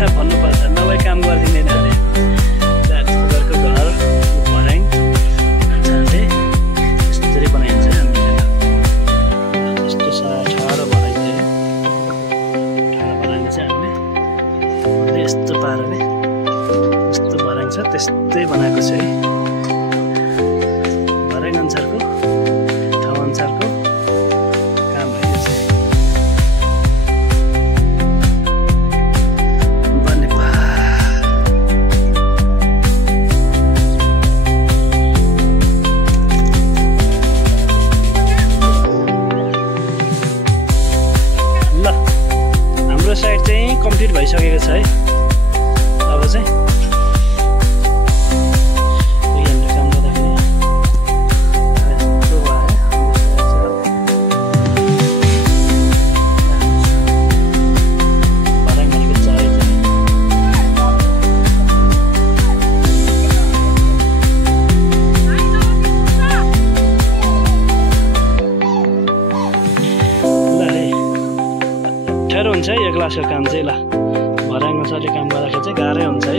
अनुसार भन्नुपर्छ, नभए काम गरिदिँदैन अरे। घरको घर भर्याङ अन्सारले यसरी बनाइन्छ। यस्तो ठाडो भर्याङ चाहिँ ठाडो भर्याङ चाहिँ हामीले यस्तो पाराले यस्तो भर्याङ छ त्यस्तै बनाएको छ है। भर्याङ अनुसारको ठाउँ अनुसारको काम हो यो चाहिँ। साइड चाहिँ कम्प्लिट भइसकेको छ है। अब चाहिँ काम गर्दाखेरि भर्याङ भनेको चाय चाहिँ अप्ठ्यारो हुन्छ है यो ग्लासको काम चाहिँ। ल भर्याङ अनुसारले काम गर्दाखेरि चाहिँ गाह्रै हुन्छ है।